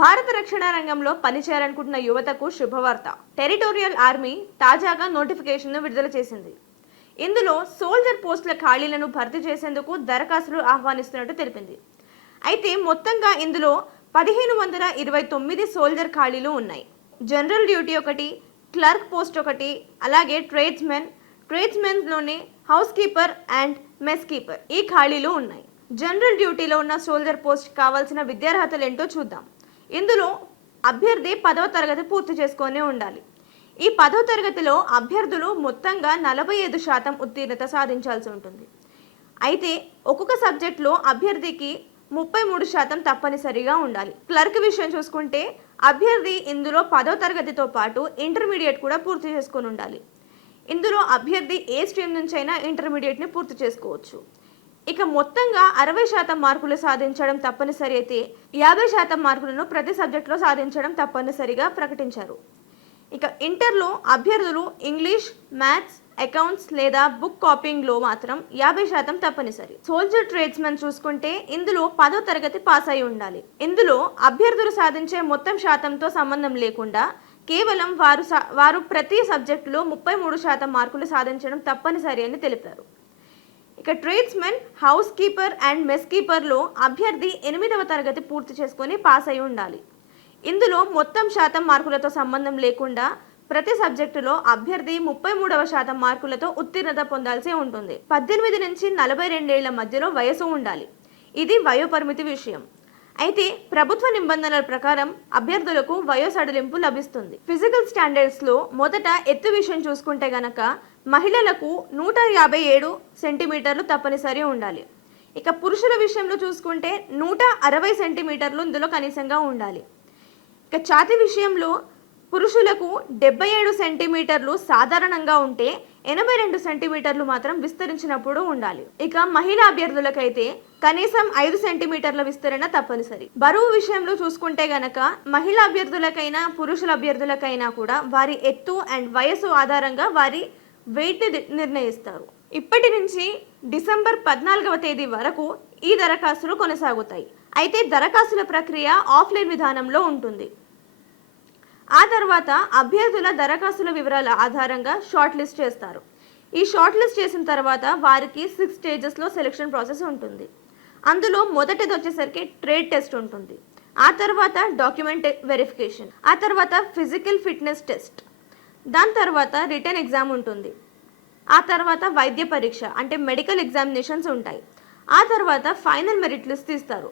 భారత రక్షణ రంగంలో పనిచేయాలనుకుంటున్న యువతకు శుభవార్త. టెరిటోరియల్ ఆర్మీ తాజాగా నోటిఫికేషన్ను విడుదల చేసింది. ఇందులో సోల్జర్ పోస్టుల ఖాళీలను భర్తీ చేసేందుకు దరఖాస్తులు ఆహ్వానిస్తున్నట్టు తెలిపింది. అయితే మొత్తంగా ఇందులో 1529 సోల్జర్ ఖాళీలు ఉన్నాయి. జనరల్ డ్యూటీ ఒకటి, క్లర్క్ పోస్ట్ ఒకటి, అలాగే ట్రేడ్స్మెన్లోనే house keeper and mess keeper ఈ ఖాళీలు ఉన్నాయి. జనరల్ డ్యూటీలో ఉన్న సోల్జర్ పోస్ట్ కావాల్సిన విద్యార్హతలు ఏంటో చూద్దాం. ఇందులో అభ్యర్థి 10వ తరగతి పూర్తి చేసుకొని ఉండాలి. ఈ 10వ తరగతిలో అభ్యర్థులు మొత్తంగా 45% ఉత్తీర్ణత సాధించాల్సి ఉంటుంది. అయితే ఒక్కొక్క సబ్జెక్టులో అభ్యర్థికి 33% తప్పనిసరిగా ఉండాలి. క్లర్క్ విషయం చూసుకుంటే అభ్యర్థి ఇందులో 10వ తరగతితో పాటు ఇంటర్మీడియట్ కూడా పూర్తి చేసుకొని ఉండాలి. ఇందులో అభ్యర్థి ఏ స్ట్రీమ్ నుంచైనా ఇంటర్మీడియట్ని పూర్తి చేసుకోవచ్చు. ఇక మొత్తంగా 60% మార్కులు సాధించడం తప్పనిసరి అయితే 50% మార్కులను ప్రతి సబ్జెక్టులో సాధించడం తప్పనిసరిగా ప్రకటించారు. ఇక ఇంటర్లో అభ్యర్థులు ఇంగ్లీష్, మ్యాథ్స్, అకౌంట్స్ లేదా బుక్ కాపింగ్లో మాత్రం 50% తప్పనిసరి. సోల్జర్ ట్రేడ్స్మెన్ చూసుకుంటే ఇందులో 10వ తరగతి పాస్ అయి ఉండాలి. ఇందులో అభ్యర్థులు సాధించే మొత్తం శాతంతో సంబంధం లేకుండా కేవలం వారు ప్రతి సబ్జెక్టులో 33% మార్కులు సాధించడం తప్పనిసరి అని తెలిపారు. ఇక tradesmen, house keeper and mess కీపర్లో అభ్యర్థి 8వ తరగతి పూర్తి చేసుకొని పాస్ అయి ఉండాలి. ఇందులో మొత్తం శాతం మార్కులతో సంబంధం లేకుండా ప్రతి సబ్జెక్టులో అభ్యర్థి 33% మార్కులతో ఉత్తీర్ణత పొందాల్సి ఉంటుంది. 18 నుంచి 42 ఏళ్ల మధ్యలో వయసు ఉండాలి. ఇది వయోపరిమితి విషయం. అయితే ప్రభుత్వ నిబంధనల ప్రకారం అభ్యర్థులకు వయో సడలింపు లభిస్తుంది. ఫిజికల్ స్టాండర్డ్స్లో మొదట ఎత్తు విషయం చూసుకుంటే గనక మహిళలకు 157 సెంటీమీటర్లు తప్పనిసరి ఉండాలి. ఇక పురుషుల విషయంలో చూసుకుంటే 160 సెంటీమీటర్లు ఇందులో కనీసంగా ఉండాలి. ఇక ఛాతీ విషయంలో పురుషులకు 77 సెంటీమీటర్లు సాధారణంగా ఉంటే 82 సెంటీమీటర్లు మాత్రం విస్తరించినప్పుడు ఉండాలి. ఇక మహిళా అభ్యర్థులకైతే కనీసం 5 సెంటీమీటర్ల విస్తరణ తప్పనిసరి. బరువు విషయంలో చూసుకుంటే గనక మహిళా అభ్యర్థులకైనా పురుషుల అభ్యర్థులకైనా కూడా వారి ఎత్తు అండ్ వయసు ఆధారంగా వారి వెయిట్ నిర్ణయిస్తారు. ఇప్పటి నుంచి డిసెంబర్ 14వ తేదీ వరకు ఈ దరఖాస్తులు కొనసాగుతాయి. అయితే దరఖాస్తుల ప్రక్రియ ఆఫ్లైన్ విధానంలో ఉంటుంది. ఆ తర్వాత అభ్యర్థుల దరఖాస్తుల వివరాల ఆధారంగా షార్ట్ లిస్ట్ చేస్తారు. ఈ షార్ట్ లిస్ట్ చేసిన తర్వాత వారికి 6 స్టేజెస్లో సెలక్షన్ ప్రాసెస్ ఉంటుంది. అందులో మొదటిది వచ్చేసరికి ట్రేడ్ టెస్ట్ ఉంటుంది. ఆ తర్వాత డాక్యుమెంట్ వెరిఫికేషన్, ఆ తర్వాత ఫిజికల్ ఫిట్నెస్ టెస్ట్, దాని తర్వాత రిటర్న్ ఎగ్జామ్ ఉంటుంది. ఆ తర్వాత వైద్య పరీక్ష అంటే మెడికల్ ఎగ్జామినేషన్స్ ఉంటాయి. ఆ తర్వాత ఫైనల్ మెరిట్ లిస్ట్ ఇస్తారు.